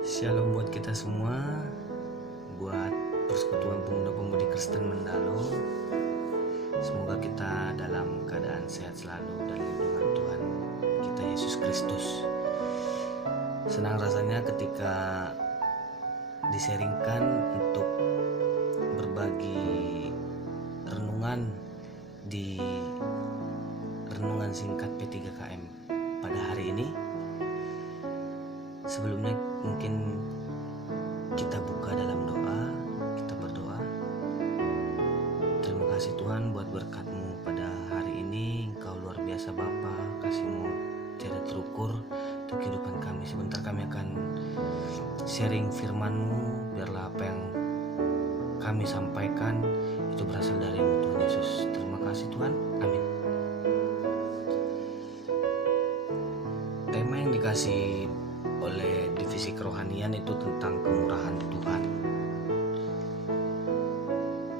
Shalom buat kita semua, buat Persekutuan Pemuda-Pemudi Kristen Mendalo. Semoga kita dalam keadaan sehat selalu dan lindungan Tuhan kita Yesus Kristus. Senang rasanya ketika diseringkan untuk berbagi renungan di renungan singkat P3KM pada hari ini. Sebelumnya mungkin kita buka dalam doa, kita berdoa. Terima kasih Tuhan buat berkat-Mu pada hari ini. Engkau luar biasa Bapa, kasih-Mu tiada terukur untuk kehidupan kami. Sebentar kami akan sharing firman-Mu, biarlah apa yang kami sampaikan itu berasal dari-Mu Tuhan Yesus. Terima kasih Tuhan, amin. Tema yang dikasih oleh divisi kerohanian itu tentang kemurahan Tuhan.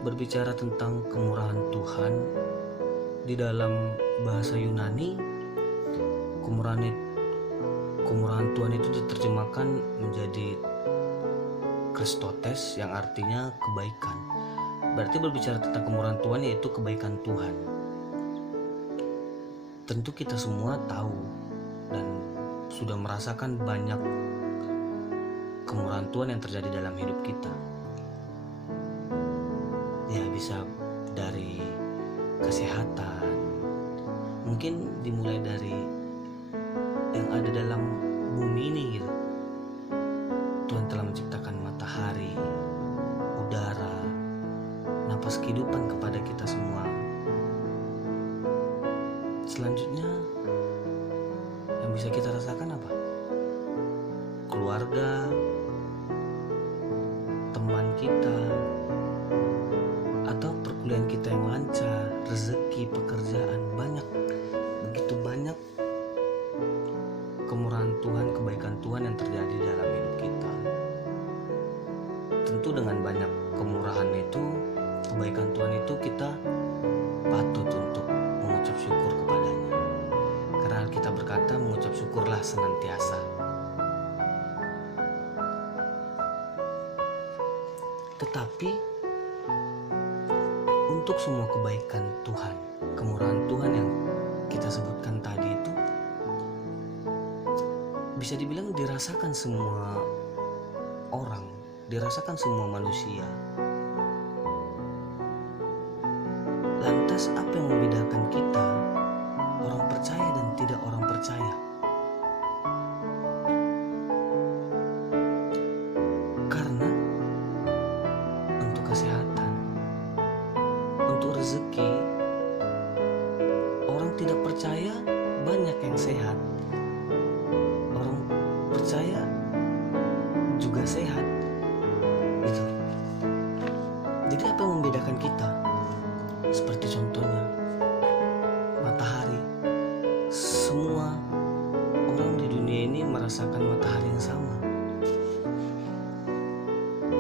Berbicara tentang kemurahan Tuhan, di dalam bahasa Yunani kemurahan Tuhan itu diterjemahkan menjadi Kristotes, yang artinya kebaikan. Berarti berbicara tentang kemurahan Tuhan yaitu kebaikan Tuhan. Tentu kita semua tahu dan sudah merasakan banyak kemurahan Tuhan yang terjadi dalam hidup kita. Ya, bisa dari kesehatan, mungkin dimulai dari yang ada dalam bumi ini gitu. Tuhan telah menciptakan matahari, udara, napas kehidupan kepada kita semua. Selanjutnya yang bisa kita rasakan apa? Keluarga, teman kita, atau perkuliahan kita yang lancar, rezeki, pekerjaan, begitu banyak kemurahan Tuhan, kebaikan Tuhan yang terjadi dalam hidup kita. Tentu dengan banyak kemurahan itu, kebaikan Tuhan itu, kita patut untuk mengucap syukur kepadanya. Karena kita berkata, mengucap syukurlah senantiasa. Tetapi untuk semua kebaikan Tuhan, kemurahan Tuhan yang kita sebutkan tadi itu bisa dibilang dirasakan semua orang, dirasakan semua manusia. Lantas apa yang membedakan kita, orang percaya dan tidak orang percaya? Karena untuk kesehatan, untuk rezeki, orang tidak percaya banyak yang sehat, orang percaya juga sehat gitu. Jadi apa yang membedakan kita? Seperti contohnya matahari. Semua orang di dunia ini merasakan matahari yang sama.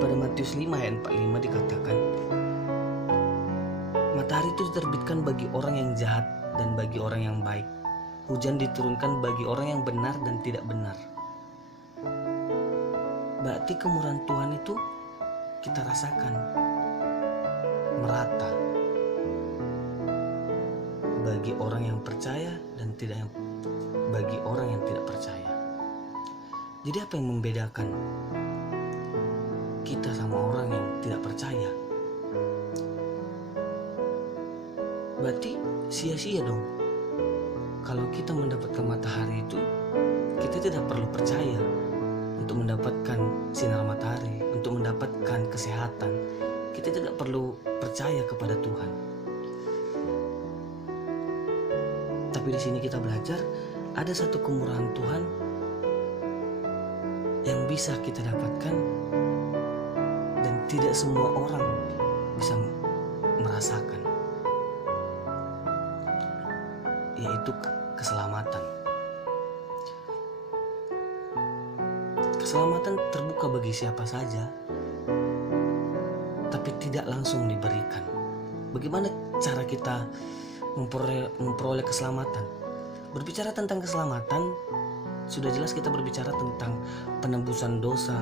Pada Matius 5 ayat 45 dikatakan, matahari itu diterbitkan bagi orang yang jahat dan bagi orang yang baik. Hujan diturunkan bagi orang yang benar dan tidak benar. Berarti kemurahan Tuhan itu kita rasakan merata bagi orang yang percaya dan bagi orang yang tidak percaya. Jadi apa yang membedakan kita sama orang yang tidak percaya? Berarti sia-sia dong. Kalau kita mendapatkan matahari itu, kita tidak perlu percaya untuk mendapatkan sinar matahari, untuk mendapatkan kesehatan. Kita tidak perlu percaya kepada Tuhan. Tapi di sini kita belajar ada satu kemurahan Tuhan yang bisa kita dapatkan dan tidak semua orang bisa merasakan, yaitu keselamatan. Keselamatan terbuka bagi siapa saja, tapi tidak langsung diberikan. Bagaimana cara kita memperoleh keselamatan? Berbicara tentang keselamatan, sudah jelas kita berbicara tentang penebusan dosa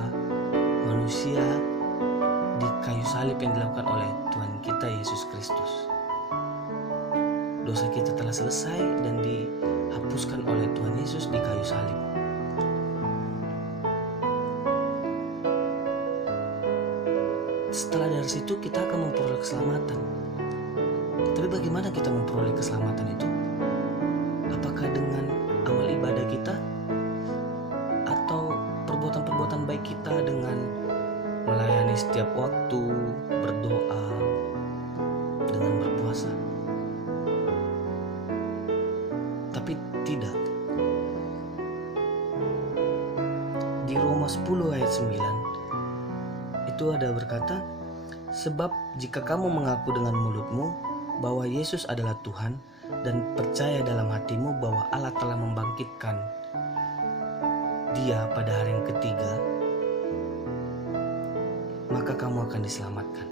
manusia di kayu salib yang dilakukan oleh Tuhan kita Yesus Kristus. Dosa kita telah selesai dan dihapuskan oleh Tuhan Yesus di kayu salib. Setelah dari situ kita akan memperoleh keselamatan. Tapi bagaimana kita memperoleh keselamatan itu? Apakah dengan amal ibadah kita? Atau perbuatan-perbuatan baik kita dengan melayani setiap waktu, berdoa, dengan berpuasa? Tapi tidak. Di Roma 10 ayat 9 itu ada berkata, sebab jika kamu mengaku dengan mulutmu bahwa Yesus adalah Tuhan dan percaya dalam hatimu bahwa Allah telah membangkitkan Dia pada hari yang ketiga, maka kamu akan diselamatkan.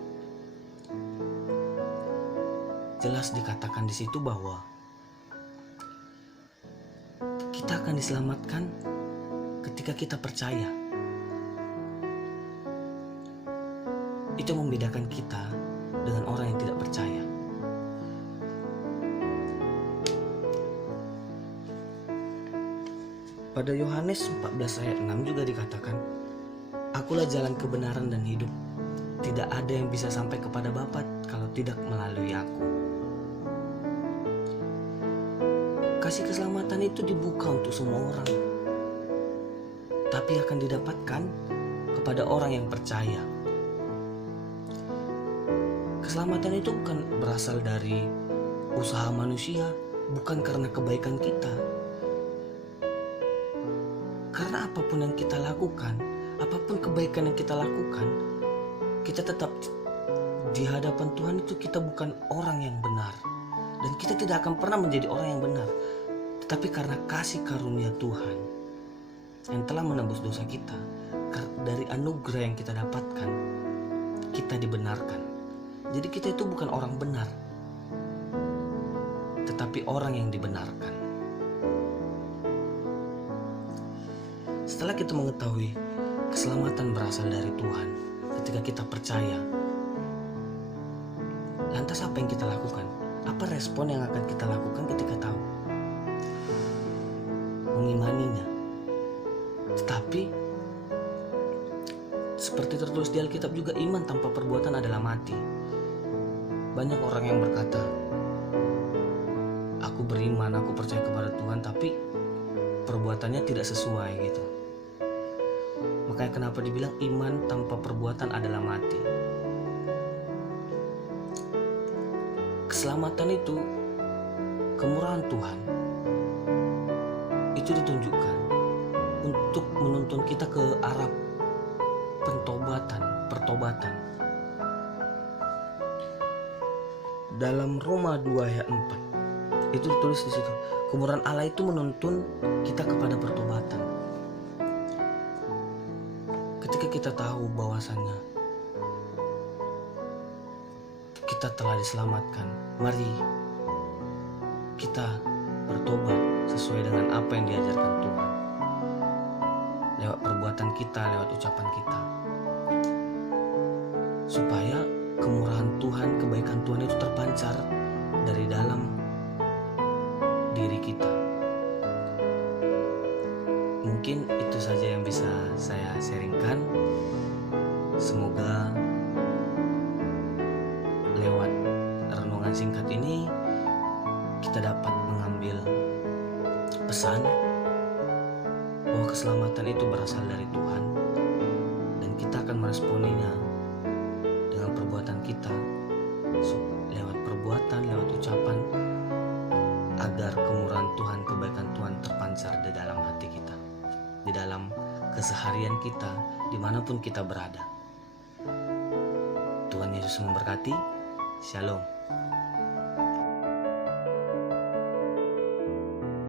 Jelas dikatakan di situ bahwa kita akan diselamatkan ketika kita percaya. Itu membedakan kita dengan orang yang tidak percaya. Pada Yohanes 14 ayat 6 juga dikatakan, Akulah jalan kebenaran dan hidup. Tidak ada yang bisa sampai kepada Bapa kalau tidak melalui aku. Kasih keselamatan itu dibuka untuk semua orang, tapi akan didapatkan kepada orang yang percaya. Keselamatan itu bukan berasal dari usaha manusia, bukan karena kebaikan kita. Karena apapun yang kita lakukan, apapun kebaikan yang kita lakukan, kita tetap di hadapan Tuhan itu kita bukan orang yang benar. Dan kita tidak akan pernah menjadi orang yang benar. Tetapi karena kasih karunia Tuhan yang telah menebus dosa kita, dari anugerah yang kita dapatkan, kita dibenarkan. Jadi kita itu bukan orang benar, tetapi orang yang dibenarkan. Setelah kita mengetahui keselamatan berasal dari Tuhan, ketika kita percaya, lantas apa yang kita lakukan? Apa respon yang akan kita lakukan ketika tahu? Mengimaninya. Tetapi seperti tertulis di Alkitab juga, iman tanpa perbuatan adalah mati. Banyak orang yang berkata, aku beriman, aku percaya kepada Tuhan, tapi perbuatannya tidak sesuai gitu. Makanya kenapa dibilang iman tanpa perbuatan adalah mati. Keselamatan itu, kemurahan Tuhan, itu ditunjukkan untuk menuntun kita ke arah pertobatan. Dalam Roma 2 ayat 4 itu ditulis di situ, kemurahan Allah itu menuntun kita kepada pertobatan. Ketika kita tahu bahwasannya kita telah diselamatkan, mari kita bertobat sesuai dengan apa yang diajarkan Tuhan. Lewat perbuatan kita, lewat ucapan kita. Supaya kemurahan Tuhan, kebaikan Tuhan itu terpancar dari dalam diri kita. Mungkin itu saja yang bisa saya sharingkan. Semoga lewat renungan singkat ini kita dapat mengambil pesan bahwa keselamatan itu berasal dari Tuhan, dan kita akan meresponinya dengan perbuatan kita, lewat perbuatan, lewat ucapan, agar kemurahan Tuhan, kebaikan Tuhan terpancar di dalam hati kita, di dalam keseharian kita, dimanapun kita berada. Tuhan Yesus memberkati. Shalom.